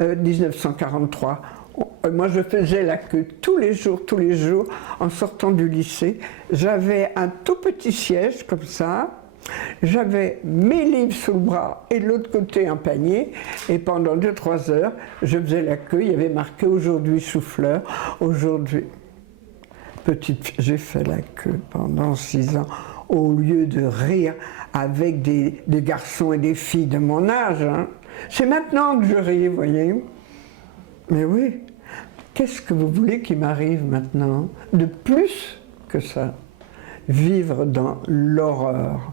1943. Moi, je faisais la queue tous les jours, en sortant du lycée. J'avais un tout petit siège comme ça. J'avais mes livres sous le bras et de l'autre côté un panier. Et pendant 2-3 heures, je faisais la queue. Il y avait marqué aujourd'hui chou-fleur, aujourd'hui. J'ai fait la queue pendant 6 ans, au lieu de rire avec des garçons et des filles de mon âge. Hein. C'est maintenant que je ris, vous voyez. Mais oui, qu'est-ce que vous voulez qu'il m'arrive maintenant de plus que ça? Vivre dans l'horreur.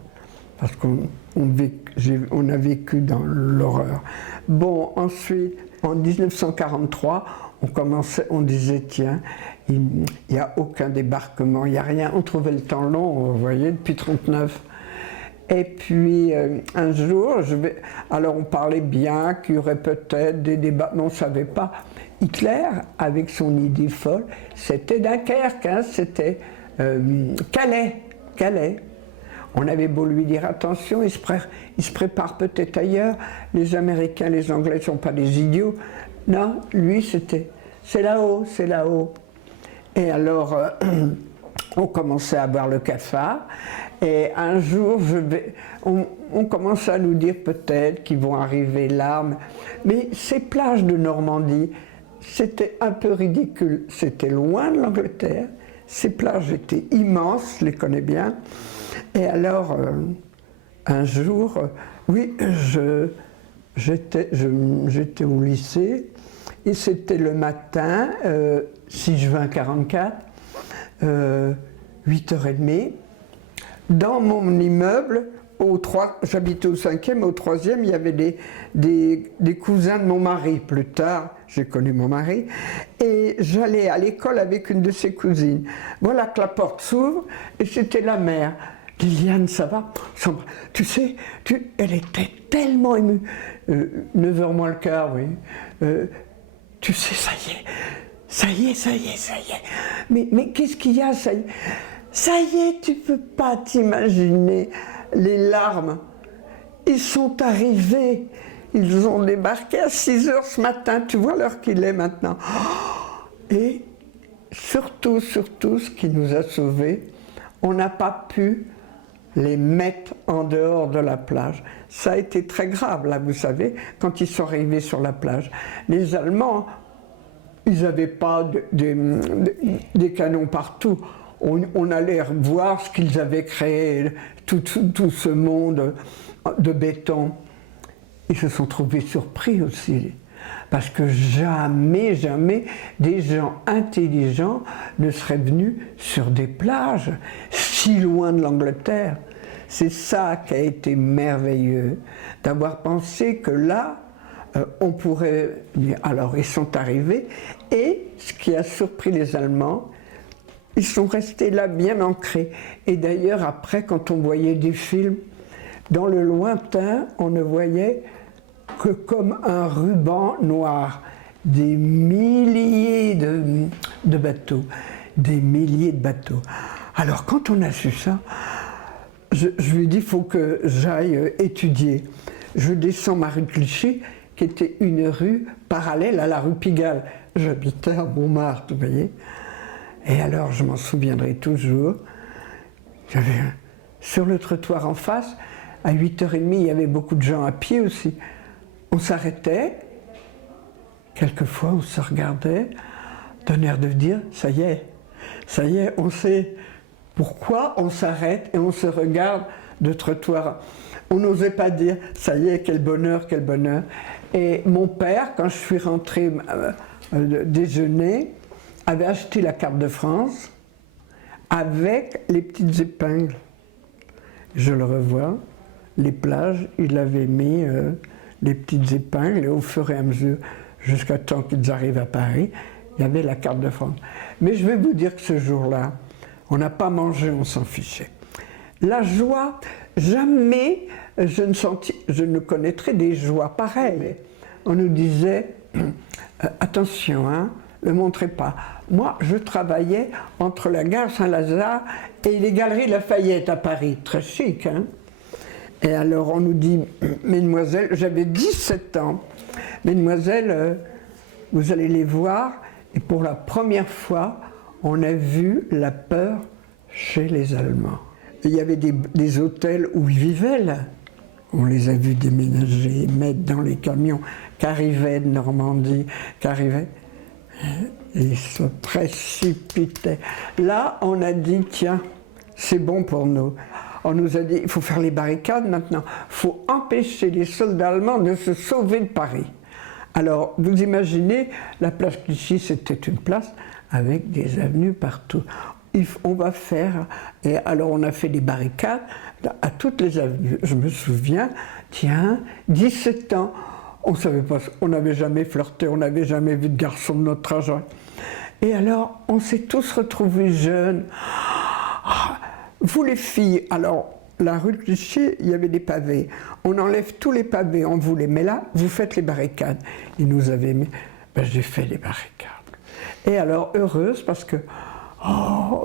Parce qu'on a vécu dans l'horreur. Bon, ensuite, en 1943, on disait, tiens, il n'y a aucun débarquement, il n'y a rien. On trouvait le temps long, vous voyez, depuis 1939. Et puis, un jour, alors on parlait bien qu'il y aurait peut-être des débats, mais on ne savait pas. Hitler, avec son idée folle, c'était Dunkerque, hein, c'était Calais. On avait beau lui dire attention, il se prépare peut-être ailleurs. Les Américains, les Anglais ne sont pas des idiots. Non, lui c'est là-haut, c'est là-haut. Et alors, on commençait à boire le cafard. Et un jour, on commençait à nous dire peut-être qu'ils vont arriver là. Mais ces plages de Normandie, c'était un peu ridicule. C'était loin de l'Angleterre. Ces plages étaient immenses, je les connais bien. Et alors, un jour, oui, j'étais au lycée, et c'était le matin, 6 juin 1944, 8h30. Dans mon immeuble, j'habitais au 5e, au 3e, il y avait des cousins de mon mari. Plus tard, j'ai connu mon mari, et j'allais à l'école avec une de ses cousines. Voilà que la porte s'ouvre, et c'était la mère. Liliane, ça va? Tu sais, elle était tellement émue. 9h moins le quart, oui. Tu sais, ça y est. Mais qu'est-ce qu'il y a, ça y est? Ça y est, tu peux pas t'imaginer les larmes. Ils sont arrivés, ils ont débarqué à 6h ce matin. Tu vois l'heure qu'il est maintenant. Et surtout, ce qui nous a sauvés, on n'a pas pu les mettre en dehors de la plage. Ça a été très grave, là, vous savez, quand ils sont arrivés sur la plage. Les Allemands, ils n'avaient pas des canons partout. On allait voir ce qu'ils avaient créé, tout ce monde de béton. Ils se sont trouvés surpris aussi. Parce que jamais des gens intelligents ne seraient venus sur des plages si loin de l'Angleterre. C'est ça qui a été merveilleux, d'avoir pensé que là, on pourrait... Alors, ils sont arrivés, et ce qui a surpris les Allemands, ils sont restés là bien ancrés. Et d'ailleurs, après, quand on voyait des films, dans le lointain, on ne voyait que comme un ruban noir, des milliers de bateaux, des milliers de bateaux. Alors quand on a su ça, je lui dis, il faut que j'aille étudier. Je descends ma rue de Clichy, qui était une rue parallèle à la rue Pigalle. J'habitais à Montmartre, vous voyez. Et alors je m'en souviendrai toujours, sur le trottoir en face, à 8h30, il y avait beaucoup de gens à pied aussi. On s'arrêtait, quelquefois on se regardait, d'un air de dire, ça y est, on sait pourquoi on s'arrête et on se regarde de trottoir. On n'osait pas dire, ça y est, quel bonheur. Et mon père, quand je suis rentré déjeuner, avait acheté la carte de France avec les petites épingles. Je le revois, les plages, il avait mis les petites épingles, et au fur et à mesure, jusqu'à temps qu'ils arrivent à Paris, il y avait la carte de France. Mais je vais vous dire que ce jour-là, on n'a pas mangé, on s'en fichait. La joie, jamais je ne connaîtrais des joies pareilles. On nous disait, attention, hein, ne montrez pas. Moi, je travaillais entre la gare Saint-Lazare et les galeries Lafayette à Paris, très chic, hein. Et alors on nous dit, mesdemoiselles, j'avais 17 ans, mesdemoiselles, vous allez les voir, et pour la première fois, on a vu la peur chez les Allemands. Il y avait des hôtels où ils vivaient là. On les a vus déménager, mettre dans les camions qui arrivaient de Normandie, qui arrivaient. Et ils se précipitaient. Là, on a dit, tiens, c'est bon pour nous. On nous a dit, il faut faire les barricades maintenant. Il faut empêcher les soldats allemands de se sauver de Paris. Alors, vous imaginez, la place Clichy, c'était une place avec des avenues partout. On va faire, et alors on a fait des barricades à toutes les avenues. Je me souviens, tiens, 17 ans, on savait pas, on n'avait jamais flirté, on n'avait jamais vu de garçon de notre âge. Et alors, on s'est tous retrouvés jeunes. Vous les filles, alors, la rue de Clichy, il y avait des pavés. On enlève tous les pavés, on vous les met là, vous faites les barricades. Ils nous avaient mis, ben, j'ai fait les barricades. Et alors, heureuse, parce que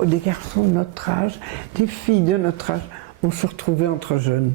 des garçons de notre âge, des filles de notre âge, on se retrouvait entre jeunes.